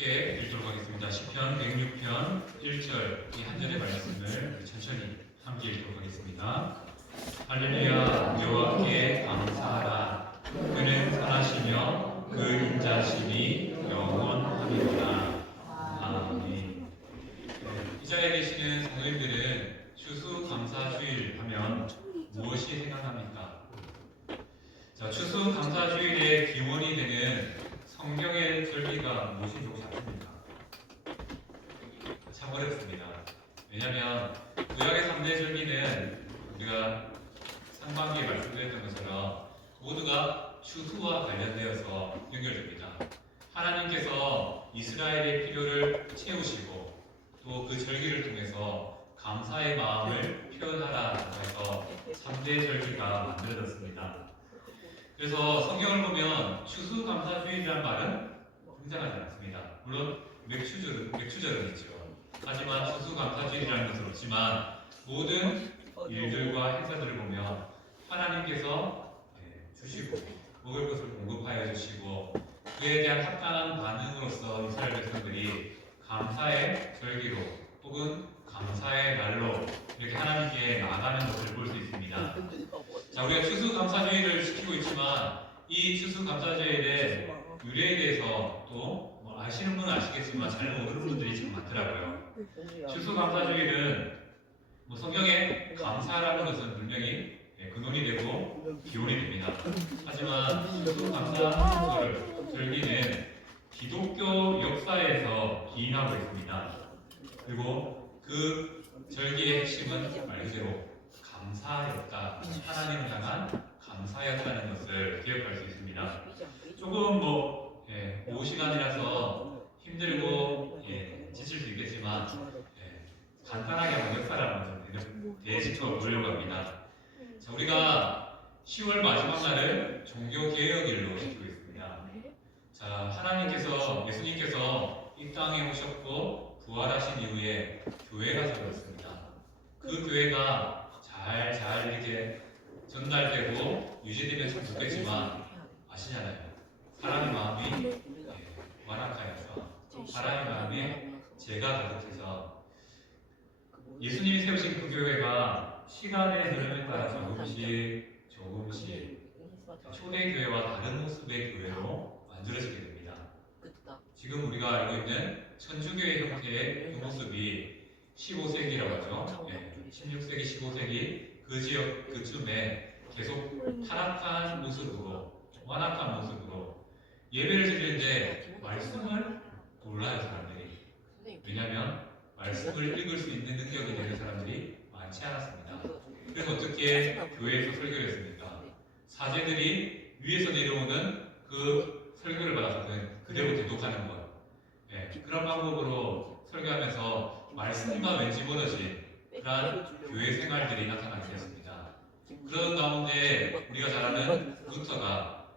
함께 읽도록 하겠습니다. 시편 106편 1절 이 한 절의 말씀을 천천히 함께 읽도록 하겠습니다. 할렐루야. 여호와께 감사하라. 그는 선하시며 그 인자심이 영원하리로다. 아멘. 이 자리에 계시는 성도님들은 추수감사주일 하면 무엇이 생각납니까? 자, 추수감사주일의 기원이 되는 성경의 절기가 무엇인지 혹시 아십니까? 참 어렵습니다. 왜냐하면 구약의 3대 절기는 우리가 상반기에 말씀드렸던 것처럼 모두가 추수와 관련되어서 연결됩니다. 하나님께서 이스라엘의 필요를 채우시고 또 그 절기를 통해서 감사의 마음을 표현하라 해서 3대 절기가 만들어졌습니다. 그래서 성경을 보면 추수감사주일이라는 말은 등장하지 않습니다. 물론 맥추절은 있죠. 하지만 추수감사주일이라는 것은 없지만 모든 일들과 행사들을 보면 하나님께서 주시고 먹을 것을 공급하여 주시고 그에 대한 합당한 반응으로서 이스라엘 백성들이 감사의 절기로 혹은 감사의 날로 이렇게 하나님께 나아가는 것을 볼 수 있습니다. 자, 우리가 추수감사주일을 지키고 있지만 이 추수감사주일의 유래에 대해서 또뭐 아시는 분은 아시겠지만 잘 모르는 분들이 참 많더라고요. 추수감사주일은 뭐 성경에 감사라는 것은 분명히 근원이 되고 기원이 됩니다. 하지만 추수감사절을 절기는 기독교 역사에서 기인하고 있습니다. 그리고 그 절기의 핵심은 말 그대로 감사였다. 하나님을 향한 감사였다는 것을 기억할 수 있습니다. 조금 오후 시간이라서 힘들고 지칠 수 있겠지만 간단하게 한번 역사를 한번 대짚어 보려고 합니다. 자, 우리가 10월 마지막 날을 종교개혁일로 지키고 있습니다. 자, 하나님께서 예수님께서 이 땅에 오셨고 부활하신 이후에 교회가 세워졌습니다. 그 교회가 잘 이렇게 전달되고 유지되면 참 좋겠지만 아시잖아요. 사람의 마음이 완악하여서 사람의 마음에 죄가 가득해서 예수님이 세우신 그 교회가 시간의 흐름에 따라 조금씩 초대교회와 다른 모습의 교회로 만들어지게 됩니다. 지금 우리가 알고 있는 천주교의 형태의 그 모습이 15세기라고 하죠. 16세기, 15세기 그 지역 그쯤에 계속 타락한 모습으로 완악한 모습으로 예배를 드리는데 말씀을 몰라요 사람들이. 왜냐하면 말씀을 읽을 수 있는 능력이 되는 사람들이 많지 않았습니다. 그래서 어떻게 교회에서 설교를 했습니까? 사제들이 위에서 내려오는 그 설교를 받아서 그대로 대독하는 것. 그런 방법으로 설교하면서 말씀과 왠지 멀어진 그런 교회 생활들이 나타나게 되었습니다. 그런 가운데 우리가 잘 아는 루터가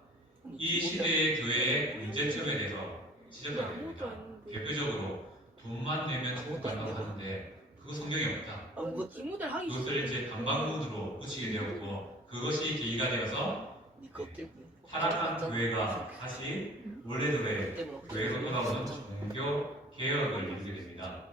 이 시대의 교회의 문제점에 대해서 지적하게 됩니다. 대표적으로 돈만 내면 천국 간다고 하는데 그거 성경에 없다. 그것을 이제 방방문으로 붙이게 되었고 그것이 계기가 되어서 타락한 교회가 다시 원래대로의 교회로 돌아오는 종교 개혁을 이루게 됩니다.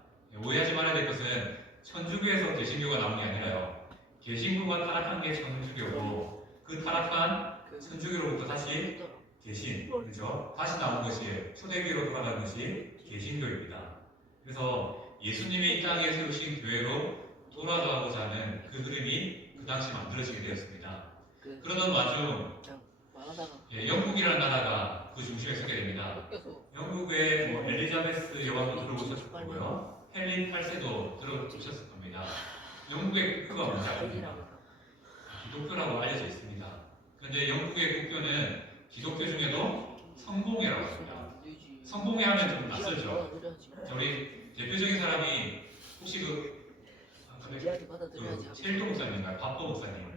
오해하지 말아야 될 것은 천주교에서 개신교가 나온 게 아니라요. 개신교가 타락한 게 천주교고 그 타락한 천주교로부터 다시 개신, 그렇죠? 다시 나온 것이 초대교회로 돌아가는 것이 개신교입니다. 그래서 예수님이 이 땅에 세우신 교회로 돌아가고자 하는 그 흐름이 그 당시 만들어지게 되었습니다. 그러던 와중 영국이라는 나라가 그 중심에 서게 됩니다. 영국의 엘리자베스 여왕도 들어보셨을 거고요. 헨리 8세도 들어보셨을 겁니다. 영국의 국교가 뭔지 아십니까? 기독교라고 알려져 있습니다. 그런데 영국의 국교는 기독교 중에도 성공회라고 합니다. 성공회 하면 좀 낯설죠. 우리 대표적인 사람이 혹시 셀도 목사님인가요? 밥도 목사님.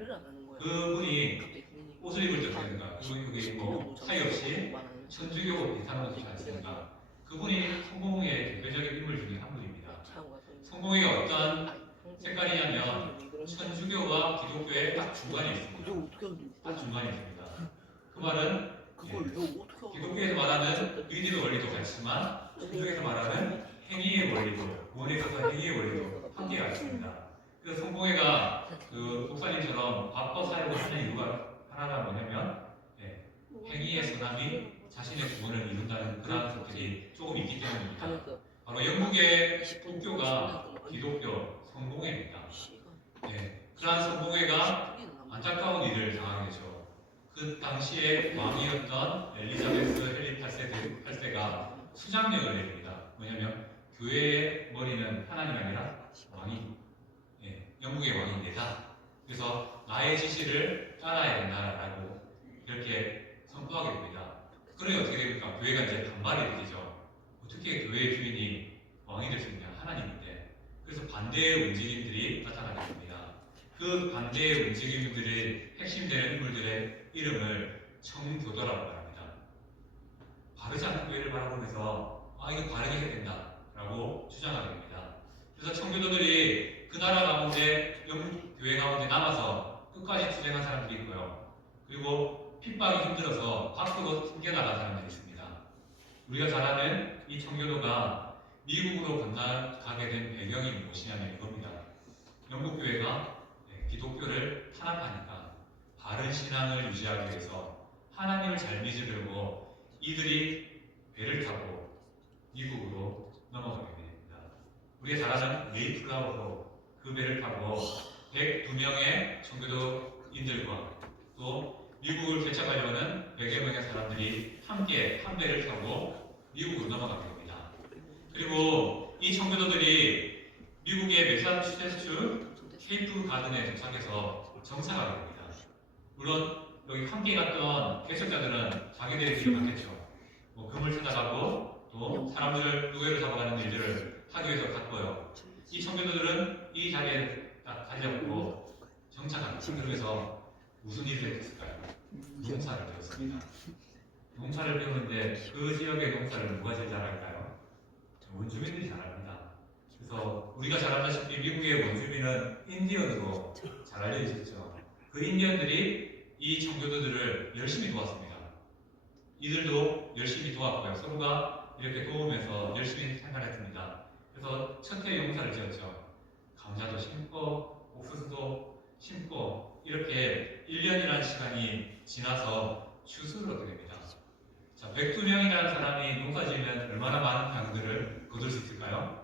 그분이 옷을 입을 때 어떻게 됩니까? 그분이 차이 없이 천주교 비슷한 옷을 잘 쓰니까 그분이 성공회의 대표적인 인물 중에 한 분입니다. 성공회가 어떤 색깔이냐면 천주교와 기독교의 딱 중간에 있습니다. 딱 중간에 있습니다. 그 말은 기독교에서 말하는 의지의 원리도 같지만 천주교에서 말하는 행위의 원리도, 구원에 있어서 행위의 원리도 함께 같습니다. 그래서 성공회가 그 목사님처럼 바꿔 살고 하는 이유가 하나가 뭐냐면 행위의 선함이 자신의 구원을 이룬다는 그런 것들이 조금 있기 때문입니다. 바로 영국의 국교가 기독교 성공회입니다. 그러한 성공회가 안타까운 일을 당하게 되죠. 그 당시에 왕이었던 엘리자베스 헨리 8세가 수장령을 내립니다. 뭐냐면 교회의 머리는 하나님이 아니라 왕이, 영국의 왕이 내다. 그래서 나의 지시를 따라야 된다라고 이렇게 선포하게 됩니다. 그러니 어떻게 됩니까? 교회가 이제 반발이 되죠. 어떻게 교회의 주인이 왕이 될 수 있냐? 하나님인데. 그래서 반대의 움직임들이 나타나게 됩니다. 그 반대의 움직임들의 핵심되는 인물들의 이름을 청교도라고 말합니다. 바르지 않은 교회를 바라보면서 이거 바르게 해야 된다라고 주장하게 됩니다. 그래서 청교도들이 그 나라 가운데, 영국 교회 가운데 남아서 끝까지 투쟁한 사람들이 있고요. 그리고 핍박이 힘들어서 밖으로 튕겨나간 사람들이 있습니다. 우리가 잘 아는 이 청교도가 미국으로 건너가게 된 배경이 무엇이냐면 이겁니다. 영국 교회가 기독교를 탄압하니까 바른 신앙을 유지하기 위해서 하나님을 잘 믿으려고 이들이 배를 타고 미국으로 넘어가게 됩니다. 우리가 잘 아는 메이플라워로 그 배를 타고 102명의 청교도인들과 또 미국을 개척하려는 100여 명의 사람들이 함께 한 배를 타고 미국으로 넘어가게 됩니다. 그리고 이 청교도들이 미국의 매사추세츠 케이프 가든에 도착해서 정착하게 됩니다. 물론 여기 함께 갔던 개척자들은 자기들의 길을 갔겠죠. 금을 찾아가고 또 사람들을 노예로 잡아가는 일들을 하기 위해서 갔고요. 이 청교도들은 이 자리에 딱 자리 잡고 정착합니다. 그러면서 무슨 일을 했을까요? 농사를 배웠습니다. 농사를 배우는데 그 지역의 농사를 누가 제일 잘할까요? 원주민들이 잘합니다. 그래서 우리가 잘 알다시피 미국의 원주민은 인디언으로 잘 알려져 있죠. 그 인디언들이 이 청교도들을 열심히 도왔습니다. 이들도 열심히 도왔고요. 서로가 이렇게 도우면서 열심히 생활했습니다. 그래서 첫해 농사를 지었죠. 감자도 심고 옥수수도 심고 이렇게 1년이라는 시간이 지나서 추수를 얻게 됩니다. 자, 102명이라는 사람이 농사 지으면 얼마나 많은 당들을 거둘 수 있을까요?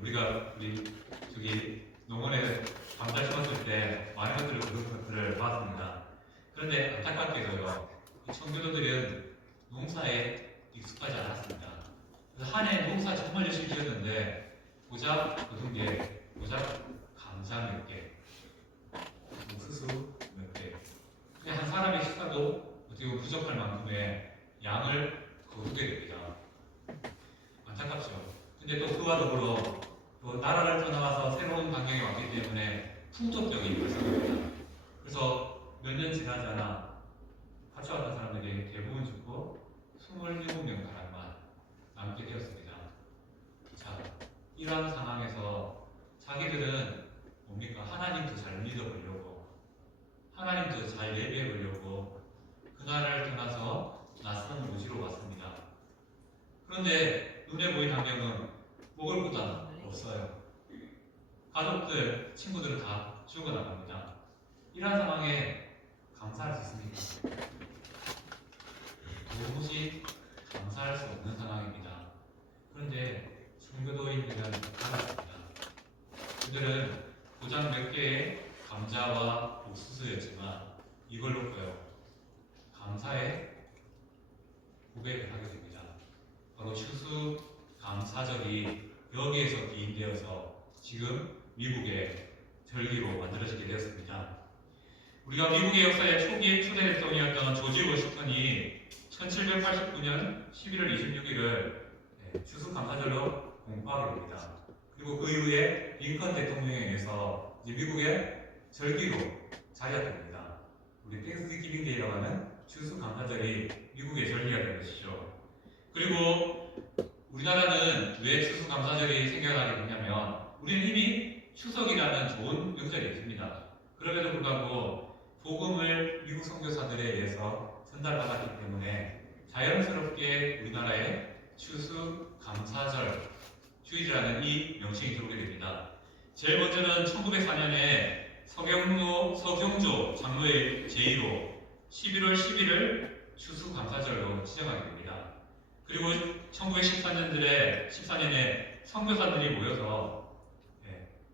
우리가 저기 농원에 감자 심었을 때 많은 것들을 거둔 것들을 봤습니다. 그런데 안타깝게도요, 이 청교도들은 농사에 익숙하지 않았습니다. 그래서 한 해 농사 정말 열심히 지었는데 고작 거둔 게 고작 감자 몇 개, 옥수수 몇 개. 그냥 한 사람의 식사도 어떻게 보면 부족할 만큼의 양을 거두게 됩니다. 안타깝죠. 근데 또 그와 더불어 또 나라를 떠나가서 새로운 환경에 왔기 때문에 풍토병이 발생합니다. 그래서 몇 년 지나지 않아 같이 왔던 사람들이 대부분 죽고 27명 가량만 남게 되었습니다. 자, 이러한 상황에서 자기들은 뭡니까? 하나님도 잘 믿어보려고, 하나님도 잘 예배해보려고 그 나라를 떠나서 낯선 무지로 왔습니다. 그런데 눈에 보이는 환경은 먹을 것도 없어요. 가족들, 친구들은 다 죽어나갑니다. 이러한 상황에 감사할 수 있습니까? 도무지 감사할 수 없는 상황입니다. 그런데 청교도인들은 알았습니다. 그들은 고작 몇 개의 감자와 옥수수였지만 이걸 놓고요, 감사의 고백을 하게 됩니다. 바로 추수 감사절이 여기에서 기인되어서 지금 미국의 절기로 만들어지게 되었습니다. 우리가 미국의 역사의 초대 대통령이었던 조지 워싱턴이 1789년 11월 26일을 추수 감사절로 공포하게 됩니다. 그리고 그 이후에 링컨 대통령에 의해서 미국의 절기로 자리하게 됩니다. 우리 땡스기빙 데이라고 하는 추수 감사절이 미국의 절기가 된 것이죠. 그리고 우리나라는 왜 추수 감사절이 생겨나게 됐냐면 우리는 이미 추석이라는 좋은 명절이 있습니다. 그럼에도 불구하고 복음을 미국 선교사들에 의해서 전달받지 받았기 때문에 자연스럽게 우리나라에 추수감사절 주일이라는 이 명칭이 들어오게 됩니다. 제일 먼저는 1904년에 서경조 장로의 제의로 11월 10일을 추수감사절로 지정하게 됩니다. 그리고 1914년에 선교사들이 모여서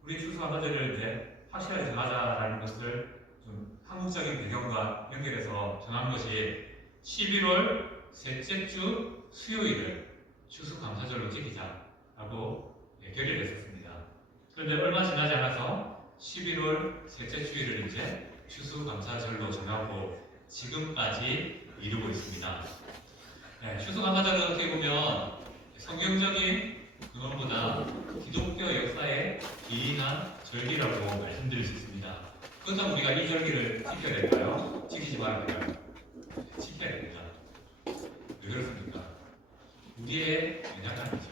우리 추수감사절을 이제 확실하게 정하자라는 것을 좀 한국적인 배경과 연결해서 정한 것이 11월 셋째 주 수요일을 추수감사절로 지키자라고 결의를 했었습니다. 그런데 얼마 지나지 않아서 11월 셋째 주일을 이제 추수감사절로 정하고 지금까지 이루고 있습니다. 추수감사절은 어떻게 보면 성경적인 근원보다 기독교 역사의 기인한 절기라고 말씀드릴 수 있습니다. 그렇다면 우리가 이 절기를 지켜야 될까요? 지키지 말아야 될까요? 지켜야 됩니다. 왜 그렇습니까? 우리의 연약함이죠.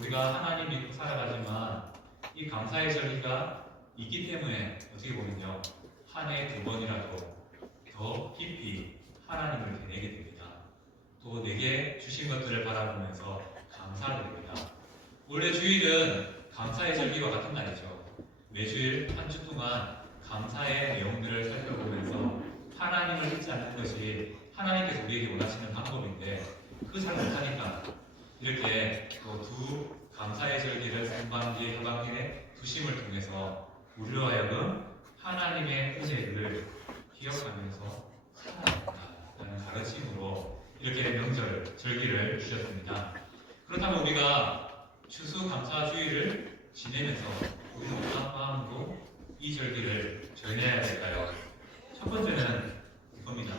우리가 하나님 믿고 살아가지만 이 감사의 절기가 있기 때문에 어떻게 보면요, 한 해 두 번이라도 더 깊이 하나님을 되뇌게 됩니다. 또 내게 주신 것들을 바라보면서 감사드립니다. 원래 주일은 감사의 절기와 같은 날이죠. 매주일 한 주 동안 감사의 내용들을 살펴보면서 하나님을 잊지 않는 것이 하나님께서 우리에게 원하시는 방법인데 그거 잘 못하니까 이렇게 또 두 감사의 절기를 상반기, 하반기에 두심을 통해서 우리로 하여금 하나님의 은혜를 기억하면서 살아간다는 가르침으로 이렇게 명절, 절기를 주셨습니다. 그렇다면 우리가 추수감사주의를 지내면서 우리는 어떤 마음으로 이 절기를 전해야 될까요? 첫 번째는 이겁니다.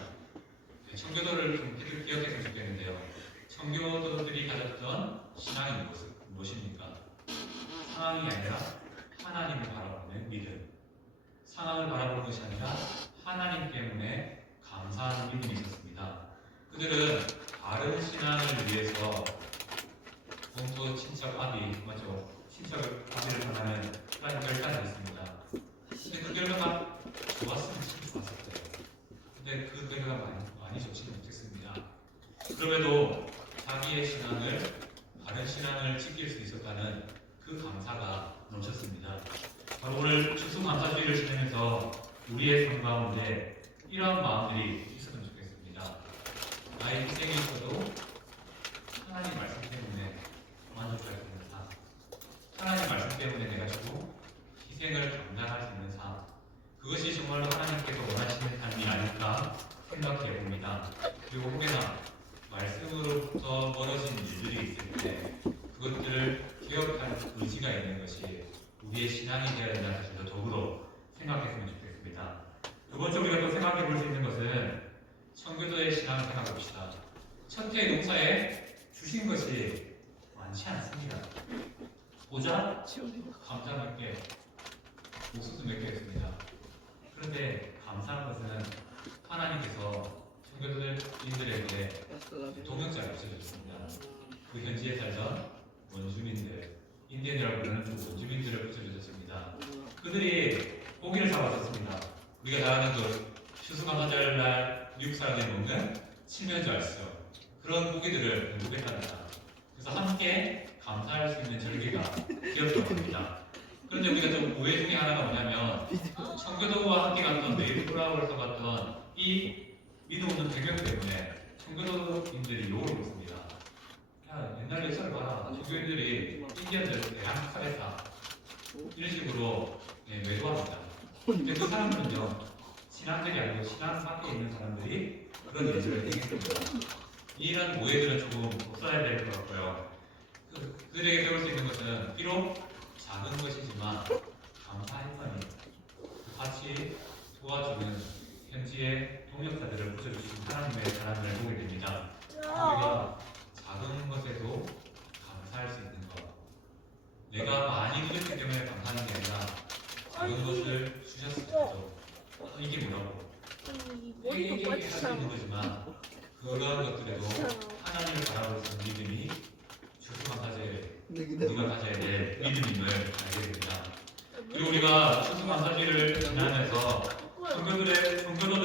청교도를 좀 기억했으면 좋겠는데요. 청교도들이 가졌던 신앙이 무엇입니까? 상황이 아니라 하나님을 바라보는 믿음. 상황을 바라보는 것이 아니라 하나님 때문에 감사하는 믿음이 있었습니다. 그들은 바른 신앙을 위해서 본토 친척 아비, 맞죠? 친척 아비를 전하는 그런 결단을 했습니다. 근데 그 결과가 좋았으면 참 좋았을 거예요. 근데 그 결과가 많이 좋지는 못했습니다. 그럼에도 자기의 신앙을, 바른 신앙을 지킬 수 있었다는 그 감사가 넘쳤습니다. 바로 오늘 추수감사주의를 지내면서 우리의 삶 가운데 이러한 마음들이 있었으면 좋겠습니다. 나의 희생이 있어도 하나님 말씀 때문에 만족할 수 있는 삶, 하나님 말씀 때문에 내가 주고 희생을 감당할 수 있는 삶, 그것이 정말로 하나님께서 원하시는 삶이 아닐까 생각해 봅니다. 그리고 혹여나 말씀으로부터 멀어진 일들이 있을 때 그것들을 개혁할 의지가 있는 것이 우리의 신앙이 되어야 된다는 것을 더불어 생각했으면 좋겠습니다. 두 번째 우리가 또 생각해 볼 수 있는 것은 청교도의 신앙을 생각해 봅시다. 첫 해 농사에 주신 것이 많지 않습니다. 보자, 감자 몇 개, 옥수수 몇 개였습니다. 그런데 감사한 것은 하나님께서 청교도인들에게 동역자를 붙여주셨습니다. 그 현지에 살던 원주민들, 인디언이라고 부르는 그 원주민들을 붙여주셨습니다. 그들이 고기를 사왔었습니다. 우리가 다 아는 그 추수감사절날 미국 사람들이 먹는 칠면조 아시죠? 그런 고기들을 공급했답니다. 그래서 함께 감사할 수 있는 절기가 되었다고 합니다. 그런데 우리가 좀 오해 중에 하나가 뭐냐면 청교도와 함께 갔던 네이프라우를 써봤던 이 믿음 없는 배경 때문에 청교도인들이 욕을 먹습니다. 야, 옛날 역사를 봐라. 청교인들이 인디언들 대한 살했다. 이런 식으로 매도합니다. 근데 그 사람들은요, 신앙들이 아니고 신앙 밖에 있는 사람들이 그런 예술을 행했습니다. 이런 오해들은 조금 없어야 될 것 같고요. 그들에게 배울 수 있는 것은 비록 작은 것이지만 감사했더니 같이 도와주는 현지의 동역자들을 붙여주신 하나님의 사랑을 보게 됩니다. 우리가 작은 것에도 감사할 수 있는 것, 내가 많이 누렸기 때문에 감사하는 게 아니라 작은 것을 주셨을 때도 이게 뭐라고? 이게 할 수 있는 거지만 그러한 것들에도 하나님을 바라볼 수 있는 믿음이 추수감사절 우리가 가져야 될 믿음임을 알게 됩니다. 그리고 우리가 추수감사절을 지나면서 성교도들의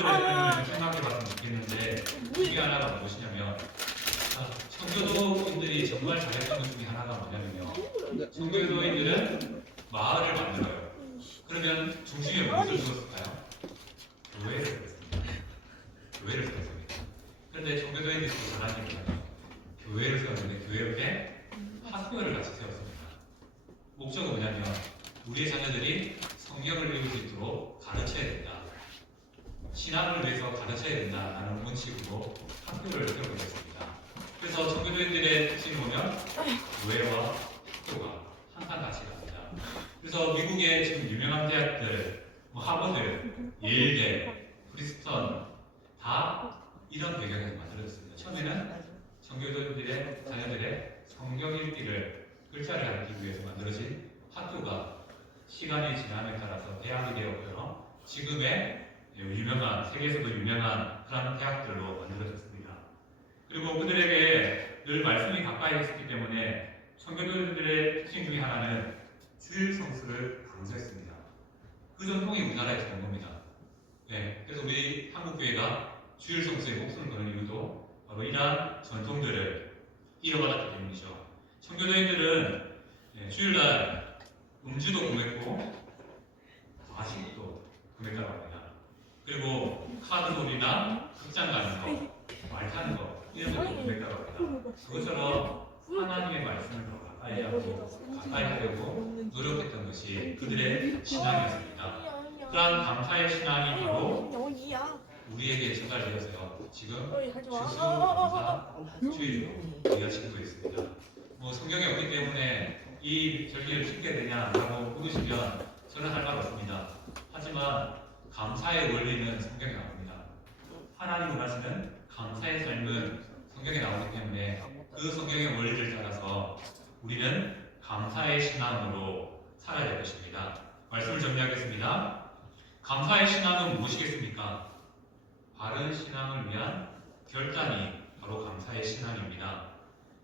삶을 생각해봤으면 좋겠는데 중에 하나가 무엇이냐면 성교도인들이 정말 잘했던 것 중에 하나가 뭐냐면요. 성교도인들은 마을을 만들어요. 그러면 중심에 무엇을 두었을까요? 교회를 세웠습니다. 교회를 세웠습니다. 그런데 성교도인들이 또 잘하는 게 뭐냐면 교회를 세웠는데 교회 옆에 학교를 같이 세웠습니다. 목적은 뭐냐면 우리의 자녀들이 성경을 읽을 수 있도록 가르쳐야 된다. 신앙을 위해서 가르쳐야 된다라는 원칙으로 학교를 세우게 됐습니다. 그래서 청교도인들의 특징을 보면 교회와 학교가 항상 같이 갑니다. 그래서 미국의 지금 유명한 대학들, 하버드, 예일대, 프리스턴 다 이런 배경에서 만들어졌습니다. 처음에는 청교도인들의 자녀들의 성경 읽기를 글자를 가르치기 위해서 만들어진 학교가 시간이 지남에 따라서 대학이 되었고요. 지금의 유명한 세계에서도 유명한 그런 대학들로 만들어졌습니다. 그리고 그들에게 늘 말씀이 가까이 있었기 때문에 청교도들의 특징 중에 하나는 주일 성수를 강조했습니다. 그 전통이 우리나라에서 온 겁니다. 네, 그래서 우리 한국교회가 주일 성수에 목숨을 거는 이유도 바로 이러한 전통들을 이어받았기 때문이죠. 청교도인들은 주일날 음주도 금했고 과식도 금했다고 합니다. 그리고 카드놀이나 극장 가는 거, 말 타는 거 이런 것도 금했다고 합니다. 그것처럼 하나님의 말씀을 더 가까이 하려고 노력했던 것이 그들의 신앙이었습니다. 그러한 감사의 신앙이 바로 우리에게 전달되어서요. 지금 추수감사 주일로 우리가 지키고 있습니다. 성경에 없기 때문에 이 절기를 지켜야 되냐라고 물으시면 저는 할 말 없습니다. 하지만 감사의 원리는 성경에 나옵니다. 하나님 원하시는 감사의 삶은 성경에 나오기 때문에 그 성경의 원리를 따라서 우리는 감사의 신앙으로 살아야 될 것입니다. 말씀을 정리하겠습니다. 감사의 신앙은 무엇이겠습니까? 바른 신앙을 위한 결단이 바로 감사의 신앙입니다.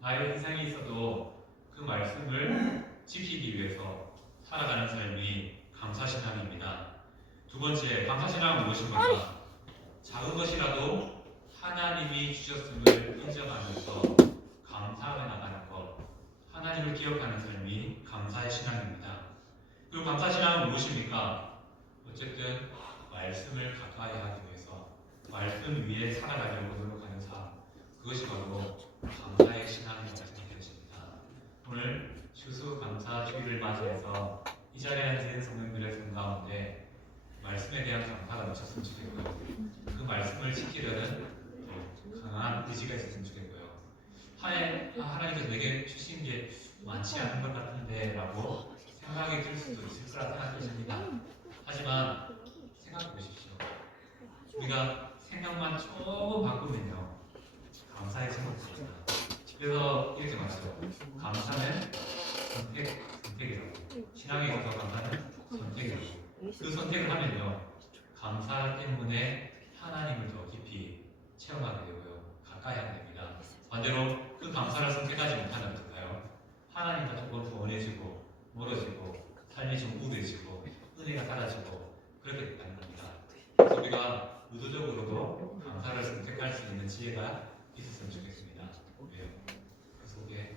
나의 희생이 있어도 그 말씀을 지키기 위해서 살아가는 삶이 감사신앙입니다. 두 번째, 감사신앙은 무엇인가? 작은 것이라도 하나님이 주셨음을 인정하면서 감사해 나가는 것, 하나님을 기억하는 삶이 감사의 신앙입니다. 그리고 감사신앙은 무엇입니까? 어쨌든 말씀을 가까이 하기 위해서 말씀 위에 살아가려고 노력하는 삶, 그것이 바로 감사의 신앙이라고 생각되십니다. 오늘 추수감사주일을 맞이해서 이 자리에 앉은 성도님들의 삶 가운데 말씀에 대한 감사가 넘쳤으면 좋겠고요. 그 말씀을 지키려는 강한 의지가 있었으면 좋겠고요. 하나님께서 내게 주신 게 많지 않은 것 같은데 라고 생각이 들 수도 있을 거라 생각되십니다. 하지만 생각해 보십시오. 우리가 생각만 조금 바꾸면요 감사의 생각입니다. 그래서 이렇게 말하죠. 감사는 선택이라고. 신앙에 있어서 감사는 선택이라고. 그 선택을 하면요 감사 때문에 하나님을 더 깊이 체험하게 되고요 가까이 하게 됩니다. 반대로 그 감사를 선택하지 못하면 어떨까요? 하나님과 조금 더 원해지고 멀어지고 삶이 좀 우울해지고 은혜가 사라지고 그렇게 된다는 겁니다. 그래서 우리가 의도적으로도 감사를 선택할 수 있는 지혜가 있었으면 좋겠습니다. 왜요? 그 속에